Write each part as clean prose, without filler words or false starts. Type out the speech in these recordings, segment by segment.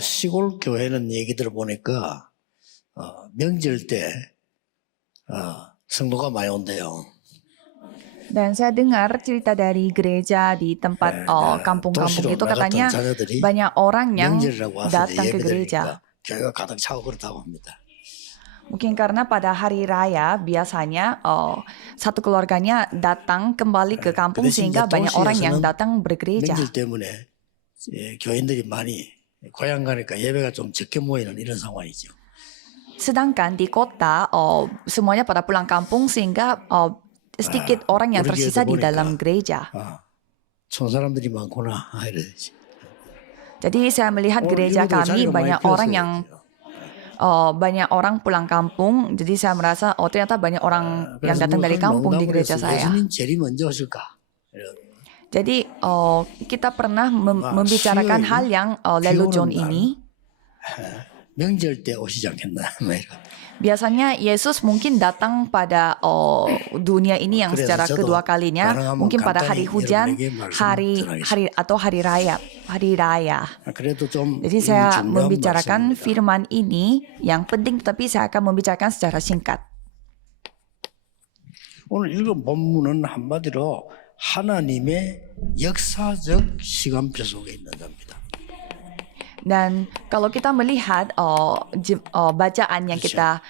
시골 교회는 얘기 들어보니까 명절 때 성도가 많이 온대요. Dan saya dengar cerita dari gereja di tempat kampung-kampung 도시로 itu katanya 나갔던 자녀들이 banyak orang yang 명절이라고 와서 datang ke gereja. 교회가 가득 차고 그렇다고 합니다. Mungkin karena pada hari raya biasanya satu keluarganya datang kembali ke kampung sehingga banyak orang yang datang bergereja. 명절 때문에 교인들이 많이 고향 가니까 예배가 좀 적게 모이는 이런 상황이죠. Sedangkan di kota semuanya pada pulang kampung sehingga sedikit orang yang tersisa di dalam gereja. 촌 사람들이 많구나 이러지. Jadi saya melihat gereja kami banyak orang pulang kampung. Jadi saya merasa ternyata banyak orang yang datang dari kampung di gereja saya. 예수님 제일 먼저 오실까? Jadi kita pernah membicarakan hal yang lelucon ini. 명절 때 오시지 않겠나? Biasanya Yesus mungkin datang pada dunia ini yang secara kedua kalinya, mungkin pada hari hujan, hari raya. Jadi saya membicarakan firman ini yang penting, tapi saya akan membicarakan secara singkat. 오늘 읽은 본문은 한마디로 하나님의 역사적 시간표 속에 있는 겁니다. Dan kalau kita melihat bacaan yang kita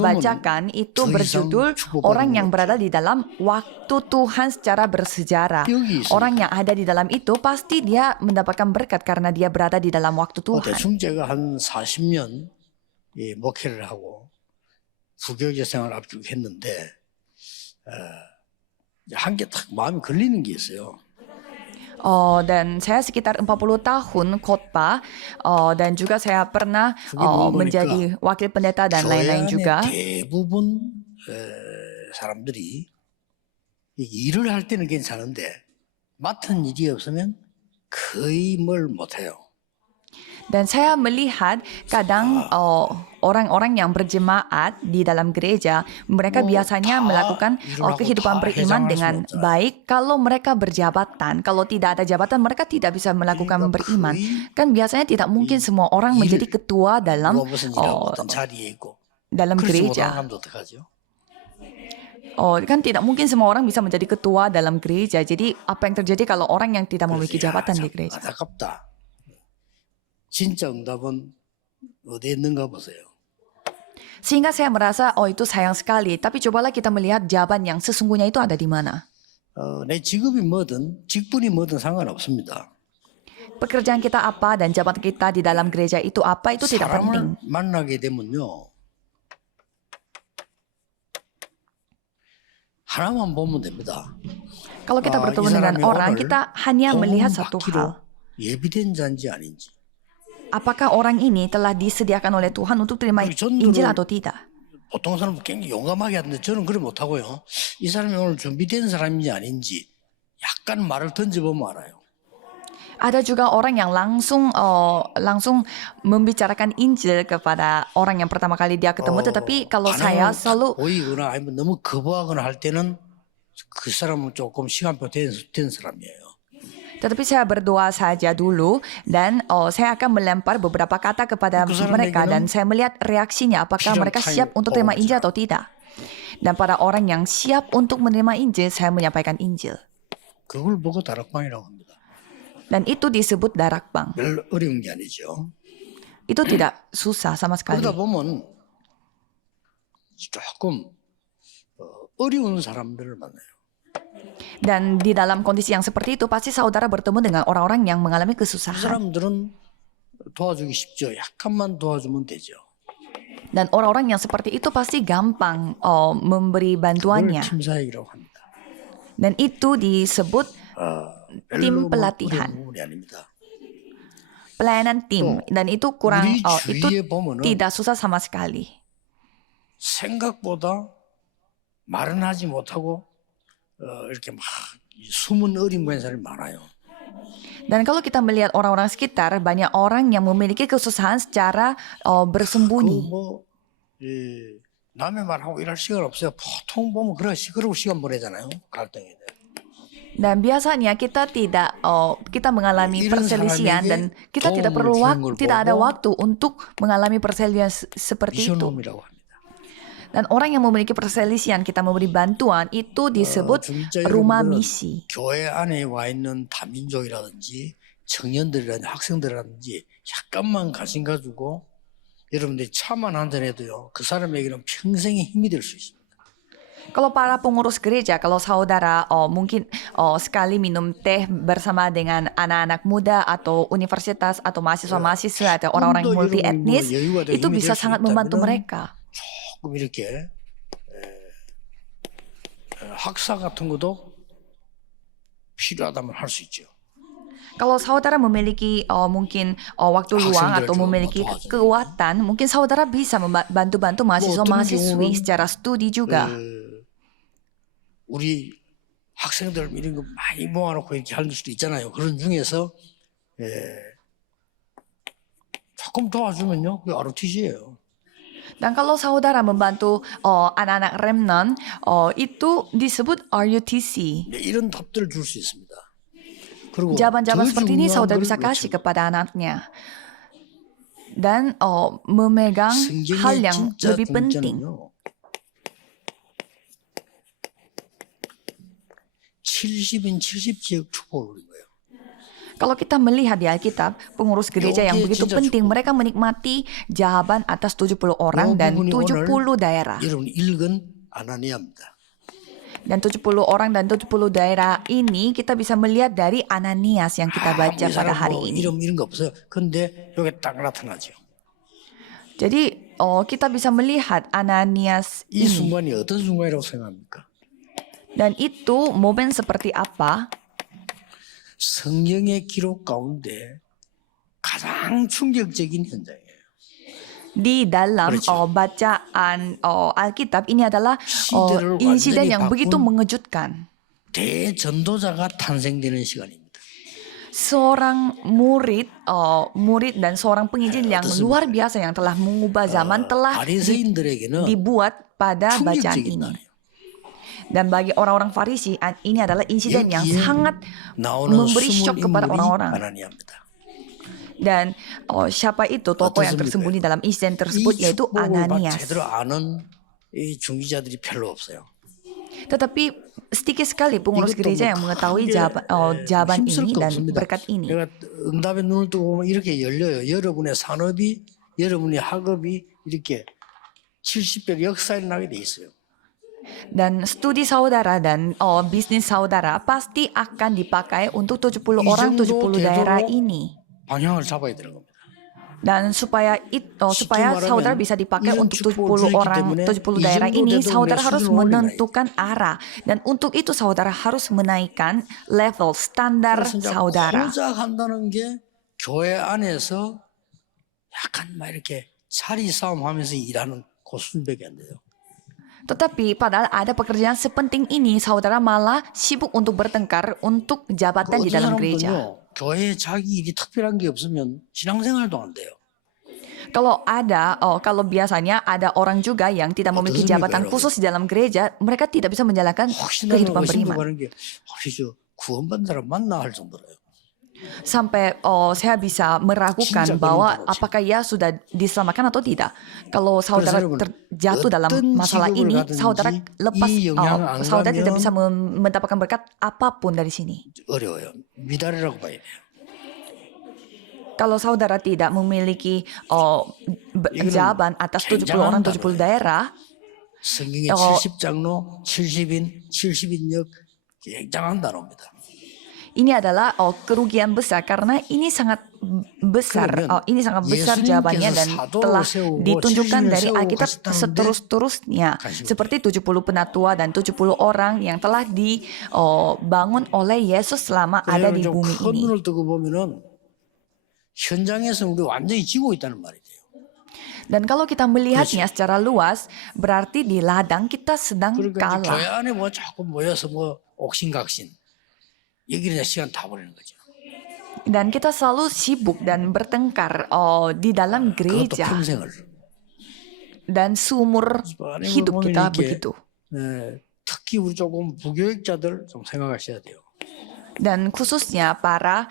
bacakan itu berjudul orang yang berada di dalam waktu Tuhan secara bersejarah. Orang yang ada di dalam itu pasti dia mendapatkan berkat karena dia berada di dalam waktu Tuhan. 대충 제가 한 40년 목회를 하고 부교육자 생활을 앞두고 했는데 한 개 딱 마음에 걸리는 게 있어요. Dan saya sekitar 40 tahun khotbah dan juga saya pernah menjadi wakil pendeta dan lain-lain juga. 대부분 사람들이 일을 할 때는 괜찮은데 맡은 일이 없으면 거의 뭘 못해요. Dan saya melihat kadang orang-orang yang berjemaat di dalam gereja, mereka biasanya melakukan kehidupan beriman dengan baik kalau mereka berjabatan. Kalau tidak ada jabatan, mereka tidak bisa melakukan beriman. Kan biasanya tidak mungkin semua orang menjadi ketua dalam gereja. Kan tidak mungkin semua orang bisa menjadi ketua dalam gereja. Jadi apa yang terjadi kalau orang yang tidak memiliki jabatan di gereja? 진짜 응답은 어디에 있는가 보세요. Sehingga saya merasa itu sayang sekali. Tapi cobalah kita melihat jawaban yang sesungguhnya itu ada di mana. 내 직업이 뭐든 직분이 뭐든 상관없습니다. Pekerjaan kita apa dan jabatan kita di dalam gereja itu apa itu tidak penting. 만나게 되면요. 하나만 보면 됩니다. Kalau kita bertemu dengan orang, kita hanya melihat satu hal. 예비된 자인지 아닌지. Apakah orang ini telah disediakan oleh Tuhan untuk terima Injil atau tidak? 보통 사람은 굉장히 용감하게 하는데 저는 그렇게 못하고요. 이 사람이 오늘 준비된 사람인지 아닌지 약간 말을 던져보면 알아요. Ada juga orang yang langsung membicarakan Injil kepada orang yang pertama kali dia ketemu. Tetapi kalau saya selalu 보이거나 아니면 너무 거부하거나 할 때는 그 사람은 조금 시간표 된 사람이에요. Tetapi saya berdoa saja dulu dan saya akan melempar beberapa kata kepada mereka dan saya melihat reaksinya apakah mereka siap untuk terima Injil atau tidak. Dan pada orang yang siap untuk menerima Injil, saya menyampaikan Injil. 그걸 보고 다락방이라고 합니다. Dan itu disebut darakbang. 별 어려운 게 아니죠. Itu tidak susah sama sekali. 그러다 보면 조금 어려운 사람들을 만나요. Dan di dalam kondisi yang seperti itu pasti saudara bertemu dengan orang-orang yang mengalami 그 kesusahan. 사람들은 도와주기 쉽죠. 약간만 도와주면 되죠. Dan orang-orang yang seperti itu pasti gampang memberi bantuannya. 그걸 팀사역이라고 합니다. Dan itu disebut tim pelatihan. Pelayanan tim. Dan itu kurang itu tidak susah sama sekali. 생각보다 말은 하지 못하고 이렇게 막 숨은 어린 보이는 사람이 많아요. Dan kalau kita melihat orang-orang sekitar, banyak orang yang memiliki kesusahan secara bersembunyi. 남의 말하고 일할 시간 없어요. 보통 보면 그러고 시간 보내잖아요. 갈등이 돼. Dan biasanya kita mengalami 이런 perselisihan dan 사람에게 kita tidak perlu 도움을 주는 걸 tidak ada 보고 waktu untuk mengalami perselisihan seperti itu. 이혼홈이라고 합니다. Dan orang yang memiliki perselisihan kita memberi bantuan itu disebut 중자 rumah 여러분들은 misi. 교회 안에 와 있는 다민족이라든지 청년들이라든지 학생들이라든지 약간만 관심 가지고 여러분들이 차만 한잔 해도요, 그 사람에게는 평생의 힘이 될 수 있습니다. Kalau para pengurus gereja, kalau saudara mungkin sekali minum teh bersama dengan anak-anak muda atau universitas atau mahasiswa-mahasiswa atau orang-orang 조금 더 multi 여러분이 etnis, 뭐 여유가 더 itu 힘이 bisa 될수 sangat membantu 있다면은 mereka. 조금 이렇게 학사 같은 것도 필요하다면 할 수 있죠. Kalau saudara memiliki mungkin waktu luang 학생들 atau juga memiliki mau doakan. kekuatan, mungkin saudara bisa bantu-bantu mahasiswa-mahasiswi 경우는 secara studi juga. 우리 학생들 이런 거 많이 모아놓고 이렇게 하는 수도 있잖아요. 그런 중에서 조금 도와주면요, 그게 ROTC예요. Dan kalau saudara membantu anak-anak remnant, itu disebut RUTC. 이런 답들을 줄 수 있습니다. 그리고 Jawaban-jawaban 더 seperti ini 중요한 saudara 걸 bisa 외쳐. kasih kepada anaknya. Dan memegang hal 성경의 yang 진짜 lebih penting. 동자는요, 70인 70지역 축복을 누린 거예요. Kalau kita melihat di Alkitab, pengurus gereja yang Oke, begitu 진짜 penting, cukup. mereka menikmati jawaban atas 70 orang dan 부분이 70 daerah. 여러분 읽은 아나니아입니다. Dan 70 orang dan 70 daerah ini kita bisa melihat dari Ananias yang kita baca 이 pada 사람 hari 뭐 ini. 이런 거 없어요. 근데 여기 딱 나타나죠. Jadi kita bisa melihat Ananias 이 ini. 순간이 어떤 순간이라고 생각합니까? Dan itu momen seperti apa? 성경의 기록 가운데 가장 충격적인 현장이에요. Di dalam 그렇죠. bacaan Alkitab ini adalah 시대를 insiden 완전히 yang begitu 바꾼 mengejutkan. 대전도자가 탄생되는 시간입니다. Seorang murid dan seorang penginjil yang luar biasa yang telah mengubah zaman telah 바리새인들에게는 dibuat pada bacaan 충격적인 ini. 날이에요. Dan bagi orang-orang Farisi, ini adalah insiden yang 여기에 sangat 나오는 memberi 스물 shock kepada 인물이 orang-orang. 아나니아입니다. Dan siapa itu tokoh yang 어떻습니까? tersembunyi dalam insiden tersebut 이 yaitu 축복을 Ananias. 제대로 아는 이 중기자들이 별로 없어요. Tetapi sedikit sekali pengurus 이것도 gereja 뭐 yang mengetahui 크게 jawaban 힘쓸 ini 거 dan 없습니다. berkat ini. 내가 응답의 눈을 뜨고 보면 이렇게 열려요. 여러분의 산업이, 여러분의 학업이 이렇게 70별 역사에 나게 돼 있어요. Dan studi saudara dan bisnis saudara pasti akan dipakai untuk 70 orang, 70 daerah ini. 방향을 잡아야 되는 겁니다. Dan supaya 말하면 saudara bisa dipakai 이런 untuk 70 축복을 주기 orang, 때문에 70 이 daerah 정도 ini, 돼도 saudara 내 harus 수준을 올려놔야 menentukan arah. Dan untuk itu saudara harus menaikkan level standar 그래서 이제 saudara. 고작 한다는 게 교회 안에서 약간 막 이렇게 자리 싸움하면서 일하는 그 수준밖에 안 돼요. Tetapi padahal ada pekerjaan sepenting ini, saudara malah sibuk untuk bertengkar untuk jabatan di 어떤 dalam gereja. 사람들은요, 교회에 자기 일이 특별한 게 없으면 신앙생활도 안 돼요. Kalau biasanya ada orang juga yang tidak memiliki 어떻습니까, jabatan 여러분? khusus di dalam gereja, mereka tidak bisa menjalankan 혹시나 kehidupan 의심도 beriman. 가는 게 저 구원받는 사람 맞나 할 정도로요. Sampai saya bisa meragukan 진짜 bahwa 그런 거죠. apakah ia sudah diselamatkan atau tidak. Kalau saudara 여러분, terjatuh dalam 어떤 masalah 직업을 ini, 가든지 saudara 이 영향을 안 saudara tidak 가면 bisa mendapatkan berkat apapun dari sini. 어려워요. 미달이라고 봐야 돼요. Kalau saudara tidak memiliki jawaban atas 70 orang, 70 daerah, 성경의 70장로, 70인 역 굉장한 단어입니다. ini adalah kerugian besar karena ini sangat besar. 그러면 Ini sangat besar 예수님께서 jawabannya dan 사도를 telah 세우고 ditunjukkan 70을 dari 세우고 Alkitab 가셨다는데 seterus-terusnya. 관심을 Seperti 70 penatua dan 70 orang yang telah dibangun oleh Yesus selama ada di 좀 bumi 큰 ini. 눈을 뜨고 보면은 현장에서 우리 완전히 지고 있다는 말이에요. Dan kalau kita melihatnya secara luas, berarti di ladang kita sedang 그러니까 이제 교회 kalah. 안에 뭐 자꾸 모여서 뭐 옥신각신 여기 그냥 시간 다 보내는 거죠. Dan kita selalu sibuk dan bertengkar di dalam 그것도 gereja. 평생을. Dan seumur hidup kita begitu. 특히 우리 조금 부교육자들 좀 생각하셔야 돼요. Dan khususnya para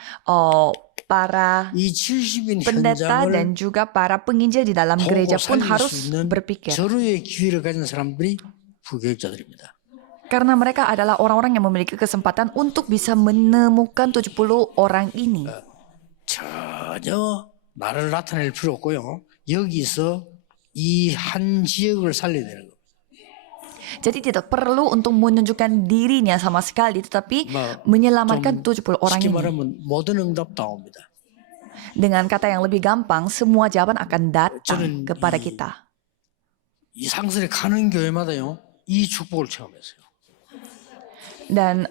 이 70인 pendeta 현장을 dan juga para penginjil di dalam 보고 gereja pun 살릴 수 harus 있는 berpikir. 절호의 기회를 가진 사람들이 부교육자들입니다. Karena mereka adalah orang-orang yang memiliki kesempatan untuk bisa menemukan 70 orang ini. 전혀 나를 나타낼 필요 없고요. 여기서 이 한 지역을 살려야 되는 겁니다. Jadi tidak perlu untuk menunjukkan dirinya sama sekali, tetapi 뭐, menyelamatkan 70 orang 쉽게 ini. 말하면 모든 응답 나옵니다. Dengan kata yang lebih gampang, semua jawaban akan datang 저는 kepada kita. 이 상설에 가는 교회마다요. 이 축복을 체험했어요. Dan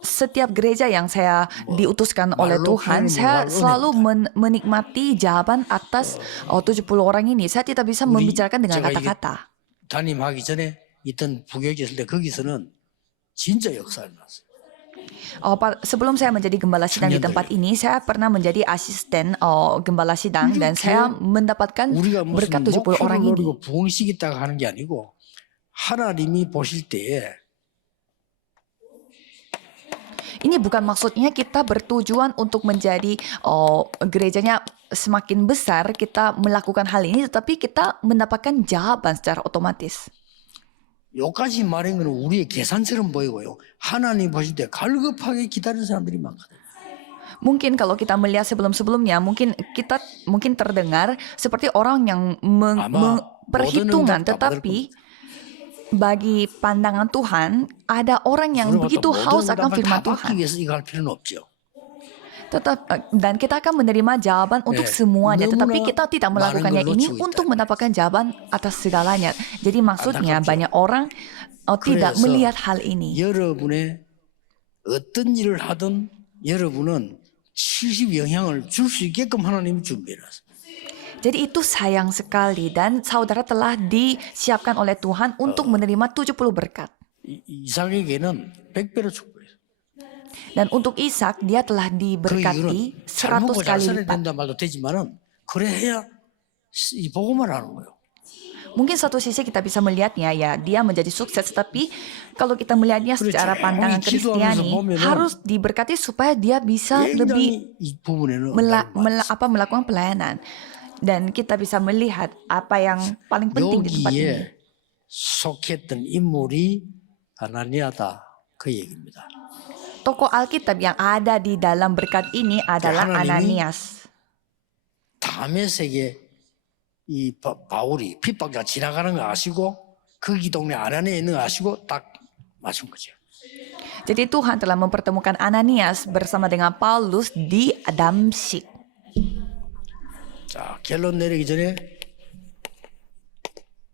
setiap gereja yang saya diutuskan oleh 말로 Tuhan, 표현을 saya 못할 selalu menikmati jawaban atas 70 orang ini. Saya tidak bisa 우리 membicarakan dengan 제가 이게 kata-kata. 담임하기 전에 있던 부교육에 있을 때 거기서는 진짜 역사를 났어요. Sebelum saya menjadi gembala sidang di tempat ini, saya pernah menjadi asisten gembala sidang dan saya mendapatkan 우리가 berkat 무슨 70 orang 목표를 ini. 노리고 부흥시키다가 하는 게 아니고 하나님이 보실 때에 Ini bukan maksudnya kita bertujuan untuk menjadi gerejanya semakin besar, kita melakukan hal ini, tetapi kita mendapatkan jawaban secara otomatis. 여기까지 말한 거는 우리의 계산처럼 보이고요. 하나님 보실 때 갈급하게 기다리는 사람들이 많거든요. Mungkin kalau kita melihat sebelum-sebelumnya, mungkin terdengar seperti orang yang perhitungan, tetapi bagi pandangan Tuhan ada orang yang begitu haus akan firman Tuhan. 위해서 이거 할 필요는 없죠. Dan kita akan menerima jawaban untuk semuanya, tetapi kita tidak melakukannya ini untuk mendapatkan jawaban atas segalanya. Jadi maksudnya banyak orang tidak melihat hal ini. 여러분의 어떤 일을 하든 여러분은 70 영향을 줄 수 있게끔 하나님이 준비해놨어요. Jadi itu sayang sekali dan saudara telah disiapkan oleh Tuhan untuk menerima 70 berkat. 이삭에게는 100배로 축복했어요. Dan untuk Ishak dia telah 그 diberkati 이유는 잘 100 먹고 잘 kali 살아야 lipat. 된다 말도 되지만은 그래 해야 이 복음을 하는 거예요. Mungkin satu sisi kita bisa melihatnya ya dia menjadi sukses, tapi kalau kita melihatnya secara pandangan Kristiani harus diberkati supaya dia bisa lebih 굉장히 이 부분에는 melakukan pelayanan. Dan kita bisa melihat apa yang paling penting di tempat ini. 여기에 속했던 인물이 아나니아다 그 얘기입니다. Tokoh Alkitab yang ada di dalam berkat ini adalah Ananias. 다메섹에 이 바울이 핍박자 지나가는 거 아시고 거기 동네 아나니아에 있는 거 아시고 딱 맞춘 거죠. Jadi Tuhan telah mempertemukan Ananias bersama dengan Paulus di Damsyik. 자, 결론 내리기 전에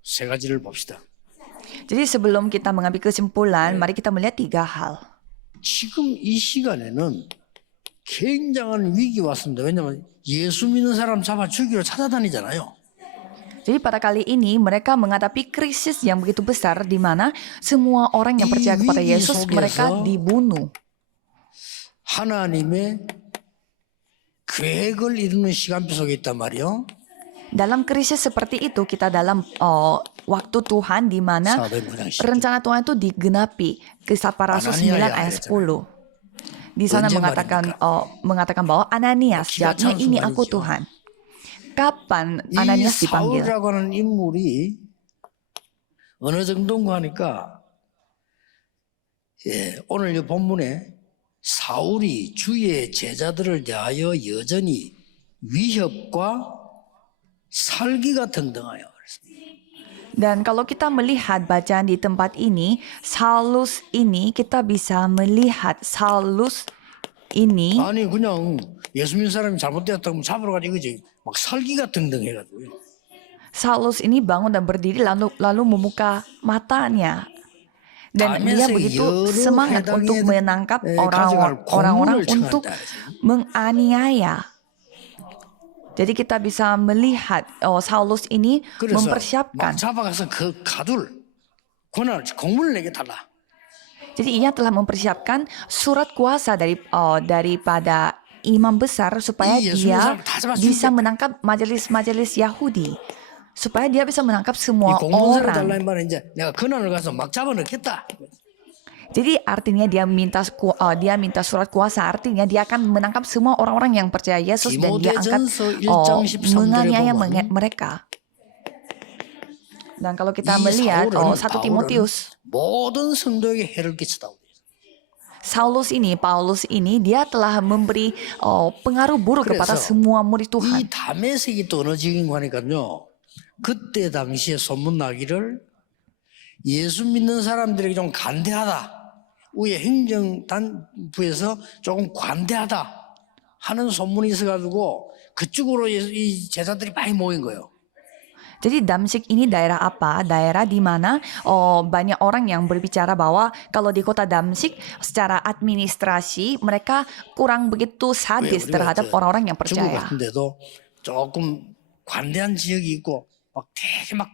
세 가지를 봅시다. Jadi sebelum kita mengambil kesimpulan, mari kita melihat 3 hal. 지금 이 시간에는 굉장한 위기가 왔습니다. 왜냐하면 예수 믿는 사람 잡아 죽이러 찾아다니잖아요. Jadi pada kali ini mereka menghadapi krisis yang begitu besar di mana semua orang yang percaya kepada Yesus mereka dibunuh. 하나님의 계획을 이루는 시간표 속에 있단 말이요. Dalam krisis seperti itu kita dalam waktu Tuhan di mana rencana Tuhan itu digenapi. Kisah para Rasul 9 ayat 10. Di sana mengatakan bahwa Ananias, jawabnya ini aku Tuhan. Kapan Ananias dipanggil? 사울이라고 하는 인물이 어느 정도인가 하니까 오늘 이 본문에 사울이 주의 제자들을 대하여 여전히 위협과 살기가 등등하여. Dan kalau kita melihat bacaan di tempat ini, Saulus ini kita bisa melihat Saulus ini 아니 그냥 예수 믿는 사람이 잘못되었다고 잡으러 가지 이거지. 막 살기가 등등해가지고요. Saulus ini bangun dan berdiri lalu membuka matanya. Dan dia begitu semangat untuk menangkap orang-orang untuk menganiaya. Jadi kita bisa melihat Saulus ini mempersiapkan. 잡아가서 그 가둘 공문을 내게 달라. Jadi ia telah mempersiapkan surat kuasa daripada imam besar supaya dia bisa menangkap majelis-majelis Yahudi. Supaya dia bisa menangkap semua orang. 이제 내가 근원을 가서 막 잡아넣겠다. Jadi artinya dia minta surat kuasa, artinya dia akan menangkap semua orang-orang yang percaya Yesus dan dia angkat 디모데전서 1장 13절에 menganiaya 보면 mereka. Dan kalau kita 이 melihat 사울은 1 Timotius, 모든 성도에게 해를 끼쳤다고 돼요. Paulus ini dia telah memberi pengaruh buruk kepada 그래서 semua murid 이 Tuhan. 다메섹이 또 어느 지경인가 하니까요. 그때 당시에 소문나기를 예수 믿는 사람들에게 좀 간대하다. 우리 행정단부에서 조금 관대하다 하는 소문이 있어가지고 그쪽으로 이 제자들이 많이 모인 거예요. Jadi Damsyik ini daerah apa? Daerah di mana banyak orang yang berbicara bahwa kalau di kota Damsyik secara administrasi mereka kurang begitu sadis terhadap orang-orang yang 중국 percaya. 같은 데도 조금 관대한 지역이 있고 막 되게 막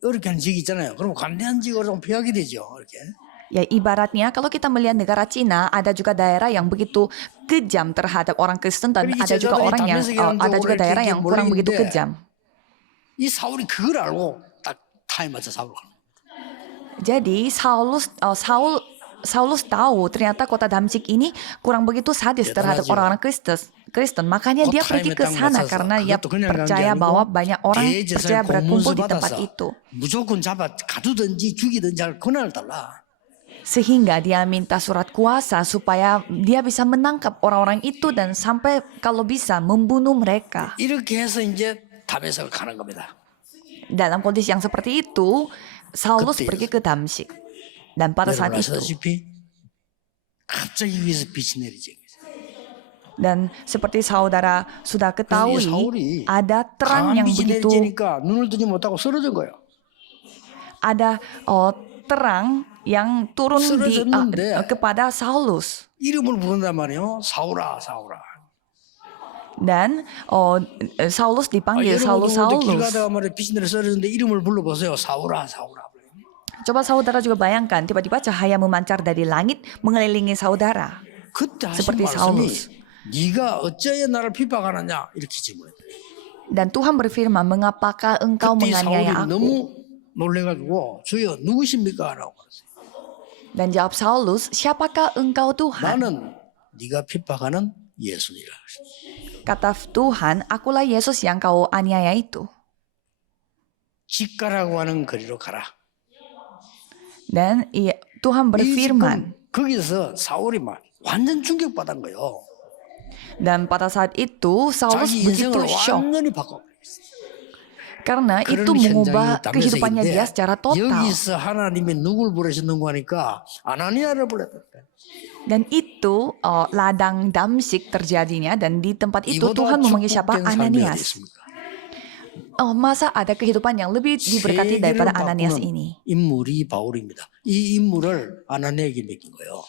어렵게 하는 지역이 있잖아요. 그럼 관대한 지역으로 좀 피하게 되죠. 이렇게. Ya ibaratnya kalau kita melihat negara Cina ada juga daerah yang begitu kejam terhadap orang Kristen dan ada juga orang yang ada juga daerah yang kurang begitu kejam. 이 사울이 그걸 알고 딱 타임 맞춰 잡으러 가는 거예요. Jadi Saulus tahu ternyata kota Damsyik ini kurang begitu sadis terhadap orang-orang Kristen. Makanya dia pergi ke sana karena dia percaya bahwa banyak orang percaya berkumpul di tempat itu. 무조건 잡아 가두든지 죽이든지 할 권한을 달라. Sehingga dia minta surat kuasa supaya dia bisa menangkap orang-orang itu dan sampai kalau bisa membunuh mereka. 이렇게 해서 이제 다메섹을 가는 겁니다. Dalam kondisi yang seperti itu, Saulus pergi ke Damsyik. Dan pada saat itu, 아시다시피 갑자기 위에서 빛이 내리죠. dan seperti saudara sudah ketahui, 사울이 ada terang yang 빛이 begitu, 내리니까 눈을 뜨지 못하고 쓰러진 거예요. ada terang yang turun kepada Saulus. 이름을 부른단 말이에요. 사울아, 사울아. Dan Saulus dipanggil 길 Saulus. 가다가 말이야 빛이 내려 쓰러졌는데 이름을 불러보세요. 사울아, 사울아. Coba saudara juga bayangkan, tiba-tiba cahaya memancar dari langit mengelilingi saudara. 그때 하신 seperti 말씀이 Saulus. 네가 어찌하여 나를 핍박하느냐 이렇게 질문했어요. Dan Tuhan berfirman, mengapakah engkau 그때 menganiaya 사울이 aku? 너무 놀래가지고 주여 누구십니까? 라고 그랬어요. Dan jawab Saulus, siapakah engkau Tuhan? 나는 네가 핍박하는 예수니라. Kata Tuhan, akulah Yesus yang kau aniaya itu. 직가라고 하는 거리로 가라. Dan Tuhan berfirman, 거기서 사울이 막 완전 충격받은 거예요. dan pada saat itu Saulus 자기 begitu 인생을 shock 완전히 바꿔. karena itu 그런 mengubah 현장이 kehidupannya 담에색인데 dia secara total. 여기서 하나님이 누굴 부르셨는고 하니까 아나니아를 불렀다. Dan itu ladang Damsyik terjadinya dan di tempat itu 이보다 Tuhan memanggil siapa? 축복된 삶이 어디 Ananias. 있습니까? Masa ada kehidupan yang lebih diberkati daripada 세계를 Ananias 바꾸는 ini? 인물이 바울입니다. 이 인물을 아나니아에게 맡긴 거예요.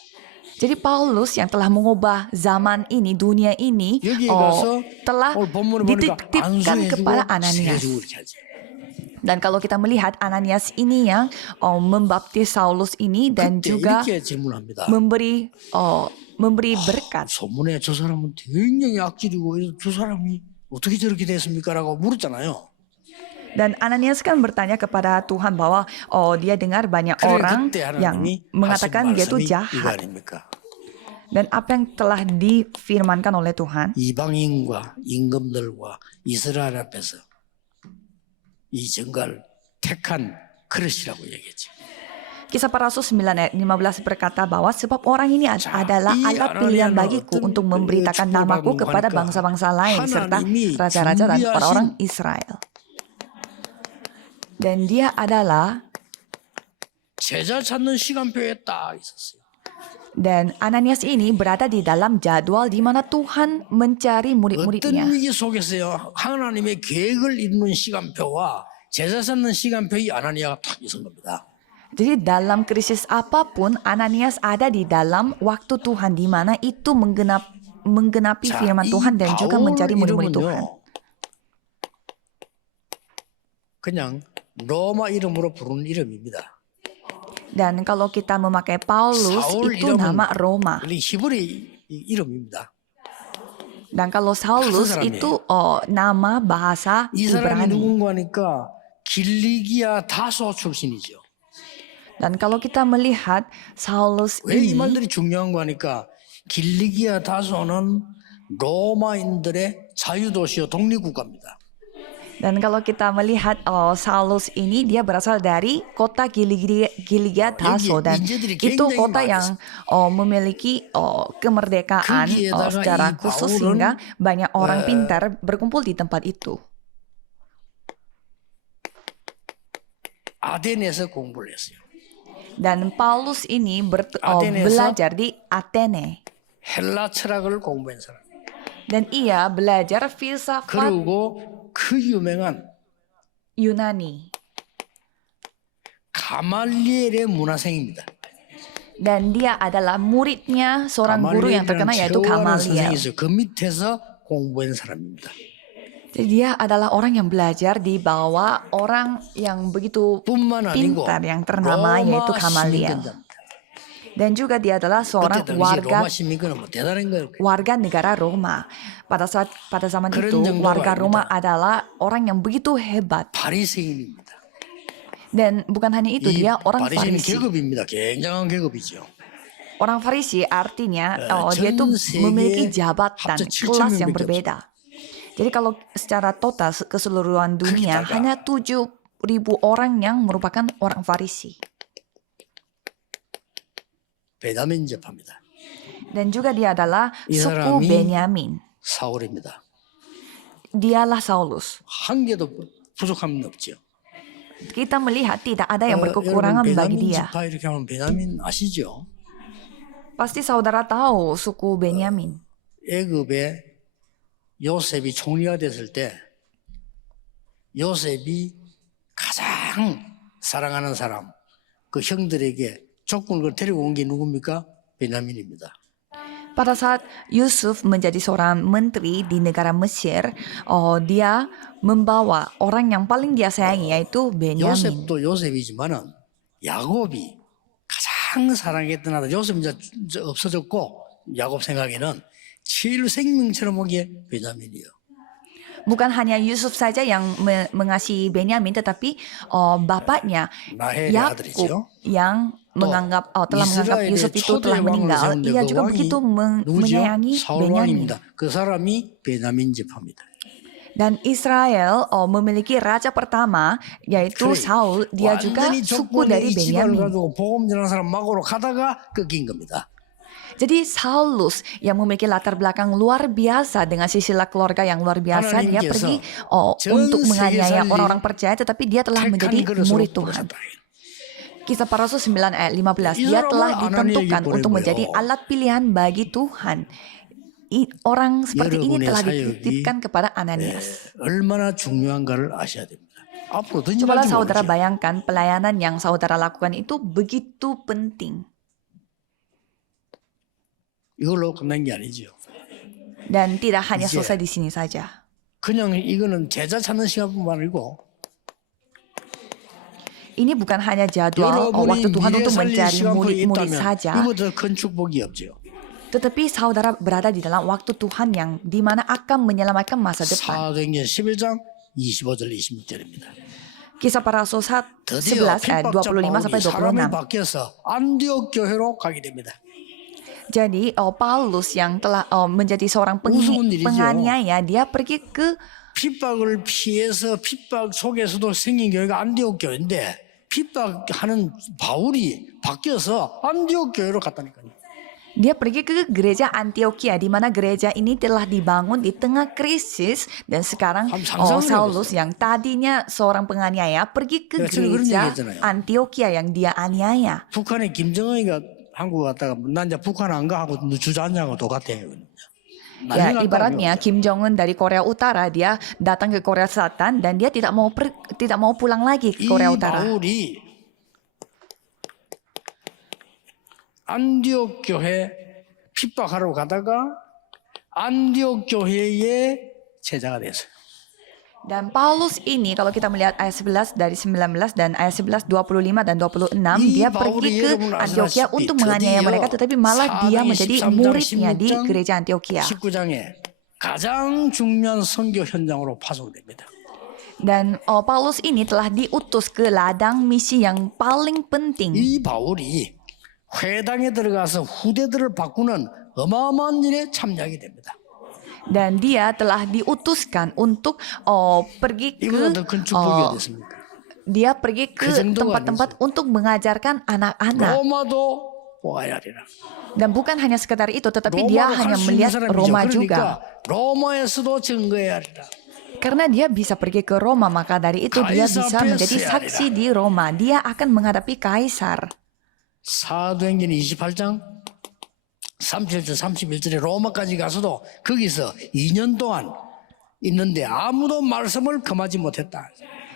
Jadi Paulus yang telah mengubah zaman ini, dunia ini, 여기에 가서 telah 오늘 본문에 보니까 dititipkan 안수해주고 kepada Ananias. 세주고 이렇게 하지. Dan kalau kita melihat Ananias ini yang membaptis Saulus ini dan 그때 juga 이렇게 질문합니다. memberi berkat. 소문에 저 사람은 굉장히 악질이고 저 사람이 어떻게 저렇게 됐습니까? 라고 물었잖아요. Dan Ananias kan bertanya kepada Tuhan bahwa dia dengar banyak 그래, orang 그때 yang 하나님이 mengatakan dia itu 하신 말씀이 jahat. 이거 아닙니까? Dan apa yang telah difirmankan oleh Tuhan? 이방인과 임금들과 이스라엘 앞에서 이 정갈 택한 그릇이라고 얘기했지. Kisah para Rasul 9 ayat 15 berkata bahwa sebab orang ini adalah alat pilihan bagiku untuk memberitakan namaku kepada bangsa-bangsa lain serta raja-raja dan orang-orang Israel. Dan dia adalah 제자 찾는 시간표에 딱 있었어요. dan Ananias ini berada di dalam jadwal di mana Tuhan mencari murid-muridnya. 어떤 위기 속에서요 하나님의 계획을 이루는 시간표와 제자 찾는 시간표의 아나니아가 딱 있은 겁니다. Jadi dalam krisis apapun Ananias ada di dalam waktu Tuhan di mana itu menggenapi firman Tuhan dan juga mencari murid-murid Tuhan. 그냥 로마 이름으로 부르는 이름입니다. Dan kalau kita memakai Paulus 사울 itu nama Roma. 히브리 이름입니다. Dan kalau Saulus itu nama bahasa 이 사람이 Ibrani. 누군가 하니까 길리기아 다소 출신이죠. Dan kalau kita melihat Saulus 왜 이 ini, 말들이 중요한 거 하니까 길리기아 다소는 로마인들의 자유도시요 독립국가입니다. dan kalau kita melihat Saulus ini dia berasal dari kota Giligia Taso dan 인재들이 itu 굉장히 kota 많았어요. yang memiliki kemerdekaan 거기에다가 secara 이 khusus 바울은, sehingga banyak orang pintar berkumpul di tempat itu. 아덴에서 공부를 했어요. Dan Paulus ini 아테네에서 belajar di Athene 헬라 철학을 공부한 사람. dan ia belajar filsafat 그리고 그 유명한 Yunani. 가말리엘의 문화생입니다. Dan dia adalah muridnya seorang guru yang terkenal yaitu 최후하는 Gamaliel. 선생이 있어요. 그 밑에서 공부한 사람입니다. Jadi dia adalah orang yang belajar di bawah orang yang begitu 뿐만 아니고 pintar yang ternama yaitu 로마 Gamaliel. 시민권자입니다. Dan juga dia adalah 그때 seorang 당시 warga 로마 시민권은 뭐 대단한 거예요. warga negara Roma. pada zaman 그런 itu 정도가 warga Roma 아닙니다. adalah orang yang begitu hebat. 바리새인입니다. Dan bukan hanya itu, 이 dia orang 바리새인 Farisi. 계급입니다. 굉장한 계급이죠. Orang Farisi artinya dia 전 itu memiliki 세계 jabatan 합쳐 7,000 kelas yang 명밖에 berbeda. Jadi kalau secara total keseluruhan dunia 거기다가 hanya 7.000 orang yang merupakan orang Farisi. 베냐민 접합니다. Dan juga dia adalah 이 suku 사람이 Benyamin. 사울입니다. Dialah Saulus. 한 개도 부족함은 없죠. Kita melihat tidak ada yang 여러분 berkekurangan bagi 베냐민 dia. 지파 이렇게 하면 베냐민 아시죠? Pasti saudara tahu suku Benyamin. 애굽에 요셉이 총리가 됐을 때 요셉이 가장 사랑하는 사람 그 형들에게 조건을 데리고 온 게 누굽니까? 베냐민입니다. Pada saat Yusuf menjadi seorang menteri di negara Mesir, dia membawa orang yang paling dia sayangi yaitu Benyamin. 요셉도 요셉이지만은 야곱이 가장 사랑했던 아들 요셉 이제 없어졌고 야곱 생각에는 제일 생명처럼 오게 베냐민이요. Bukan hanya Yusuf saja yang mengasihi Benyamin, tetapi bapaknya 라헬의 Yakub 아들이죠. yang menganggap telah menganggap 이스라엘의 Yusuf itu 초대 telah 왕으로 meninggal. 세웠는데 Ia 그 juga 왕이 begitu 누구죠? menyayangi 사울 Benyamin. 왕입니다. 그 사람이 베냐민 지파입니다. Dan Israel memiliki raja pertama yaitu 그래, Saul. Dia juga 완전히 suku 조건에 dari 이 집안을 Benyamin. 가지고 복음 전하는 사람 막으로 가다가 꺾인 겁니다. Jadi Saulus yang memiliki latar belakang luar biasa dengan silsilah keluarga yang luar biasa, dia 하나님께서 pergi 전 untuk 세계 menganiaya 살리 orang-orang percaya, tetapi dia telah 택한 menjadi 그릇으로 murid Tuhan. 부르셨다. Kisah para Rasul 9 ayat 15, 이 dia 사람을 telah 아나니에게 ditentukan 보낸 untuk 거예요. menjadi alat pilihan bagi Tuhan. Orang seperti ini 여러분의 telah 사역이 dititipkan kepada Ananias. 얼마나 중요한가를 아셔야 됩니다. 앞으로 든지 Cobalah 말지 saudara 모르죠. bayangkan pelayanan yang saudara lakukan itu begitu penting. 이걸로 끝난 게 아니죠. Dan tidak hanya 이제 selesai di sini saja. 그냥 이거는 제자 찾는 시간뿐만 아니고 Ini bukan hanya jadwal waktu 여러분이 Tuhan 미래 untuk 살릴 mencari 시간이 murid-murid 있다면 saja. 이보다 큰 축복이 없죠. Tetapi saudara berada di dalam waktu Tuhan yang dimana akan menyelamatkan masa depan. 사도행전 11장 25절 26절입니다. Kisah para Rasul 11 드디어 ayat 핍박자 25 sampai 바울이 사람이 26. 바뀌어서 안디옥 교회로 가게 됩니다. Jadi Paulus yang telah menjadi seorang 무서운 일이죠. penganiaya, dia pergi ke 핍박을 피해서 핍박 속에서도 생긴 교회가 안디옥 교회인데 핍박하는 바울이 바뀌어서 안디옥 교회로 갔다니까요. dia pergi ke gereja Antioquia, di mana gereja ini telah dibangun di tengah krisis, dan sekarang Saulus yang tadinya seorang penganiaya pergi ke gereja Antioquia yang dia aniaya. 북한의 김정은이가 한국 갔다가 난 이제 북한 안 가 하고 주저앉냐고 똑같아요. Ya, ibaratnya Kim Jong Un dari Korea Utara, dia datang ke Korea Selatan dan dia tidak mau pulang lagi ke Korea 이 Utara. 바울이 안디옥 교회 핍박하러 가다가 안디옥 교회의 제자가 됐어요. Dan Paulus ini kalau kita melihat ayat 11 dari 19 dan ayat 11, 25 dan 26, dia pergi ke Antioquia untuk menganiaya mereka, tetapi malah dia menjadi muridnya di gereja Antioquia. 19장에 가장 중요한 선교 현장으로 파송됩니다. Dan Paulus ini telah diutus ke ladang misi yang paling penting. 이 바울이 회당에 들어가서 후대들을 바꾸는 어마어마한 일에 참여하게 됩니다. Dan dia telah diutuskan untuk pergi 이보다 더 큰 축복이 ke 어딨습니까? dia pergi ke 그 정도가 tempat-tempat untuk mengajarkan anak-anak. 로마도 보아야 하리라. Dan bukan hanya sekedar itu, tetapi dia 로마로 hanya 갈 수 있는 melihat 사람이죠. Roma 그러니까 juga. 로마에서도 증거해야 하리라. Karena dia bisa pergi ke Roma, maka dari itu dia Kaisar bisa menjadi Persia saksi di Roma. Dia akan menghadapi kaisar. 사도행전 28장 37절 31절에 로마까지 가서도 거기서 2년 동안 있는데 아무도 말씀을 금하지 못했다.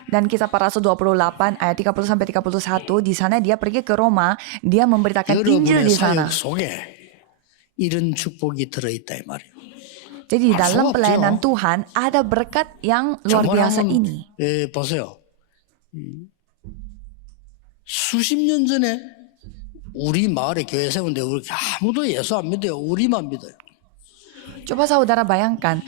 Dan kisah para rasul 28 ayat 30 sampai 31, di sana dia pergi ke Roma, dia memberitakan Injil 여러분의 di sana. 사역 속에 이런 축복이 들어있다 이 말이에요. Jadi 알 dalam 수가 pelayanan 없죠. Tuhan ada berkat yang luar 정말 biasa 한번, ini. 보세요. 수십 년 전에 우리 마을에 교회 세운데 우리 아무도 예수 안 믿어요. 우리만 믿어요. Coba saudara bayangkan,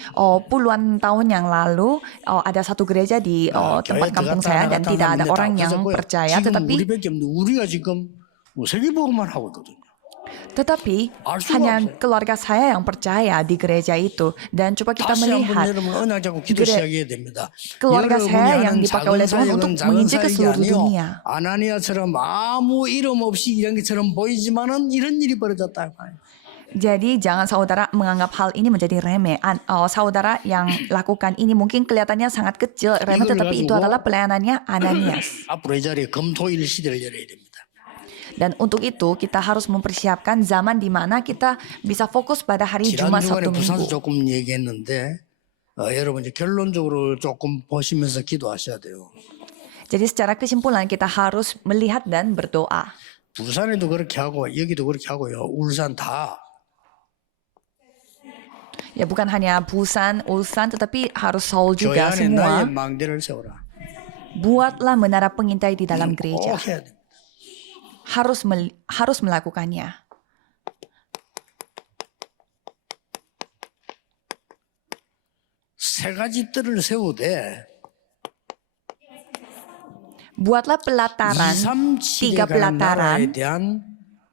puluhan tahun yang lalu ada satu gereja di tempat kampung saya dan tidak ada orang yang percaya, 지금 tetapi 우리밖에 없는데 우리가 지금 세계복음만 하고 있거든요. Tetapi 알 수가 hanya 없어요. keluarga saya yang percaya di gereja itu. Dan coba kita 다시 한번 melihat 여러분 언약 잡고 기도 시작해야 됩니다. keluarga 여러분이 saya yang 하는 dipakai oleh 작은 Tuhan 사역은 untuk 작은 menginjil ke 사역이 seluruh 아니요. dunia. 아나니아처럼 아무 이름 없이 이런 것처럼 보이지만은 이런 일이 벌어졌다. Jadi jangan saudara menganggap hal ini menjadi remeh. Saudara yang lakukan ini mungkin kelihatannya sangat kecil, remeh, 이걸 tetapi itu 가지고 adalah pelayanannya Ananias. 앞으로 이 자리에 금토일 시대를 열어야 됩니다. Dan untuk itu kita harus mempersiapkan zaman di mana kita bisa fokus pada hari 지난 Jumat, 주간에 Sabtu, 부산에서 Minggu. 조금 얘기했는데 여러분 이제 결론적으로 조금 보시면서 기도하셔야 돼요. Jadi secara kesimpulan kita harus melihat dan berdoa. 부산에도 그렇게 하고 여기도 그렇게 하고요. 울산 다. Ya bukan hanya Busan, Ulsan, tetapi harus Seoul 교회 juga 안에 semua. 나의 망대를 세워라. Buatlah menara pengintai di dalam gereja. 꼭 해야 돼. Harus melakukannya. 세 가지 뜰을 세우되 Buatlah pelataran, 2, 3, 7에 tiga 가는 나라에 pelataran, 대한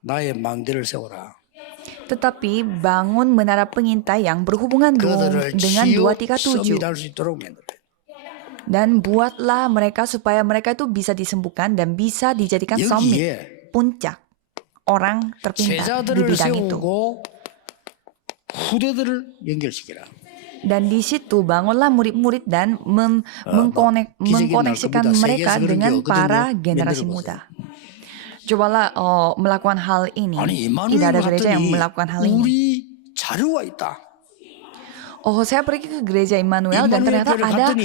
나의 망대를 세워라. tetapi bangun menara pengintai yang berhubungan 그들을 dengan 지옥 237. 섬이 달 수 있도록 만들어요. Dan buatlah mereka supaya mereka itu bisa disembuhkan dan bisa dijadikan summit, 여기에 puncak orang terpintar di 제자들을 bidang itu. 세우고 후대들을 연결시키라. Dan di situ bangunlah murid-murid dan 기적이 mengkoneksikan 날 겁니다. mereka 세계에서 그런 dengan 게 para 없거든요. generasi 만들어보세요. muda. Cobalah melakukan hal ini. 아니 Tidak ada 이마누엘 gereja yang 갔더니 melakukan hal ini. 우리 자료가 있다. Saya pergi ke gereja Immanuel dan 이마누엘 ternyata 교회를 갔더니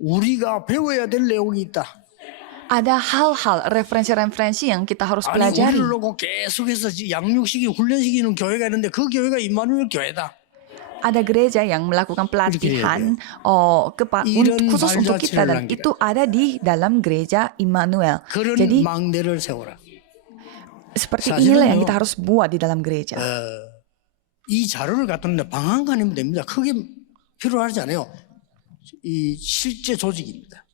우리가 배워야 될 내용이 있다. ada hal-hal referensi-referensi yang kita harus 아니 pelajari. 우리를 놓고 계속해서 양육시키고 훈련시키는 교회가 있는데 그 교회가 이마누엘 교회다. Ada gereja yang melakukan pelatihan 이런 khusus untuk kita dan 발자취를 itu ada di dalam gereja Immanuel. 그런 Jadi 망대를 세워라. seperti 사실은요. inilah yang kita harus buat di dalam gereja. 이 자료를 갖다 놓는데 방한간이면 됩니다. 크게 필요하지 않아요. 이 실제 조직입니다.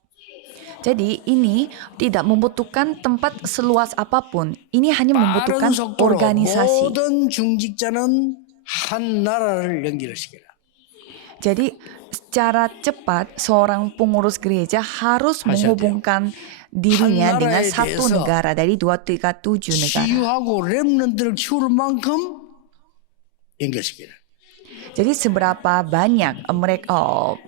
Jadi ini tidak membutuhkan tempat seluas apapun. Ini hanya 빠른 membutuhkan 속도로 organisasi. 모든 중직자는 한 나라를 연결시켜라. Jadi secara cepat seorang pengurus gereja harus menghubungkan dirinya dengan 나라에 satu 대해서 negara dari 237 negara. 치유하고 렘넌트를 키울 만큼 연결시켜라. Jadi seberapa banyak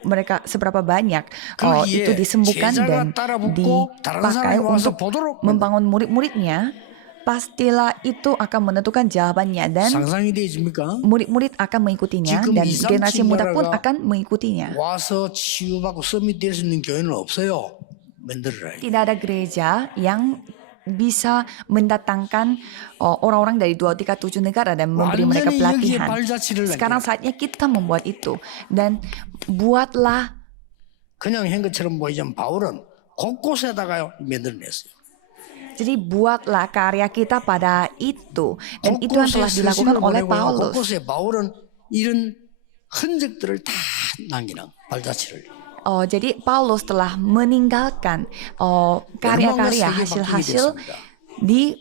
mereka seberapa banyak 거기에 itu disembuhkan 제자가 dan 따라붙고 다른 dipakai 사람이 와서 untuk 보도록 membangun murid-muridnya, pastilah itu akan menentukan jawabannya dan 상상이 되십니까? murid-murid akan mengikutinya 지금 dan 2, 3, generasi 7 muda pun 나라가 akan mengikutinya. 와서 치유받고 서밋 될 수 있는 교회는 없어요. 만들어라. Tidak ada gereja yang bisa mendatangkan orang-orang dari 237 negara dan memberi mereka 완전히 여기에 pelatihan. 발자취를 Sekarang 남겨라. saatnya kita membuat itu dan buatlah 그냥 한 것처럼 보이지만 바울은 곳곳에다가 만들어냈어요. jadi buatlah karya kita pada itu dan itu yang telah 곳곳에 dilakukan 서신을 oleh 보내고 Paulus. 곳곳에 바울은 이런 흔적들을 다 남기는 발자취를. jadi Paulus telah meninggalkan karya-karya hasil-hasil di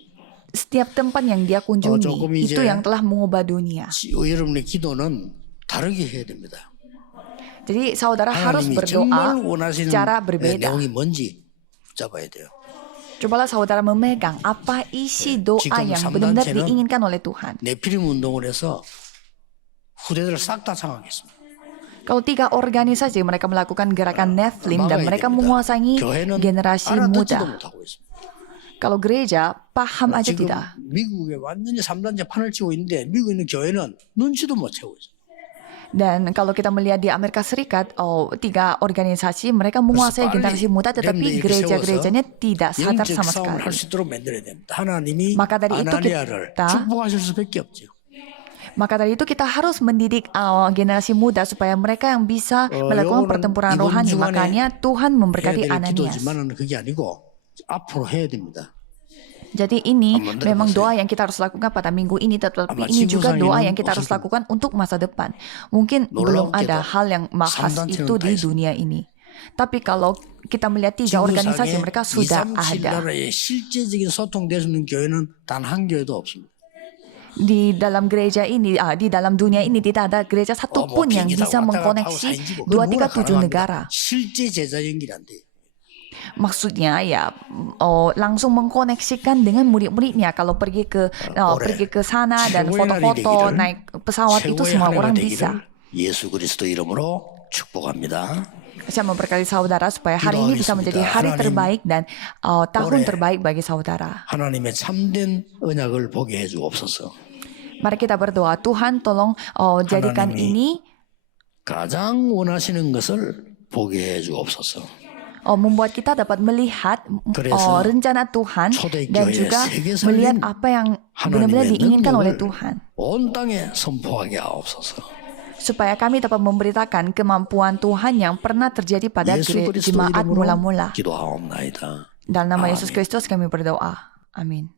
setiap tempat yang dia kunjungi. 조금 Itu 이제 yang telah mengubah dunia. 여러분의 기도는 다르게 해야 됩니다. Jadi saudara harus 하나님이 berdoa 정말 원하시는 cara berbeda. 내용이 뭔지 잡아야 돼요. Cobalah saudara memegang apa isi doa 지금 yang benar-benar 삼단체는 diinginkan oleh Tuhan. 네피림 운동을 해서 후대들을 싹 다 장악했습니다. Kalau 3 organisasi mereka melakukan gerakan Nephilim dan 막아야 mereka 됩니다. menguasai 교회는 generasi 알아듣지도 muda. 못하고 있습니다. Kalau gereja paham aja 지금 tidak. 미국에 완전히 3단체 판을 치고 있는데 미국에 있는 교회는 눈치도 못 채고 있어요. Dan kalau kita melihat di Amerika Serikat, 3 organisasi mereka menguasai 빨리 generasi muda, tetapi 렘넌트 이렇게 gereja-gerejanya tidak sadar 영적 sama 싸움을 sekali. 할 수 있도록 만들어야 됩니다. 하나님이 Maka dari itu 아나니아를 kita- 축복하실 수밖에 없죠. Maka dari itu kita harus mendidik generasi muda supaya mereka yang bisa melakukan 요거는 pertempuran 이번 rohani. 주간에 Makanya Tuhan 해야 memberkati 될 Ananias. 기도지만은 그게 아니고 앞으로 해야 됩니다. Jadi ini Aman, memang terus doa yang kita harus lakukan pada minggu ini, tetapi Aman, ini juga 지구상에는 doa yang kita harus 어쨌든 lakukan untuk masa depan. Mungkin belum 놀랍게도 ada hal yang mahas 삼단체는 itu 다 di 있습니다. dunia ini. Tapi kalau kita melihat 3 organisasi mereka 2, sudah 3, 7 ada. 나라에 실제적인 소통될 수 있는 교회는 단 한 교회도 없습니다. Di dalam gereja ini, di dalam dunia ini tidak ada gereja 뭐 satupun yang 비행기 bisa 타고 왔다 갔다 하고 mengkoneksi 사진 찍고 2, 3, 그건 7 가능합니다. negara. 실제 제자 연결이 안 돼요. Maksudnya ya langsung mengkoneksikan dengan murid-muridnya. Kalau pergi ke sana dan 최고의 날이 foto-foto 되기를, naik pesawat itu 최고의 semua 한 해가 orang 되기를 bisa. 예수 그리스도 이름으로 축복합니다. Saya memberkati saudara supaya hari ini bisa menjadi hari Hananim, terbaik dan tahun oleh terbaik bagi saudara. 하나님의 참된 언약을 보게 해주옵소서. Mari kita berdoa, Tuhan tolong jadikan 하나님이 ini 가장 원하시는 것을 보게 해주옵소서. membuat kita dapat melihat 그래서 rencana Tuhan 초대교회 dan juga 세계 melihat 살림 apa yang benar-benar 하나님의 diinginkan oleh 능력을 Tuhan. 온 땅에 선포하게 하옵소서. Supaya kami dapat memberitakan kemampuan Tuhan yang pernah terjadi pada 예수 그리스도 jemaat 이름으로 mula-mula. 기도하옵나이다. Dalam nama Yesus 아멘. Kristus kami berdoa. Amin.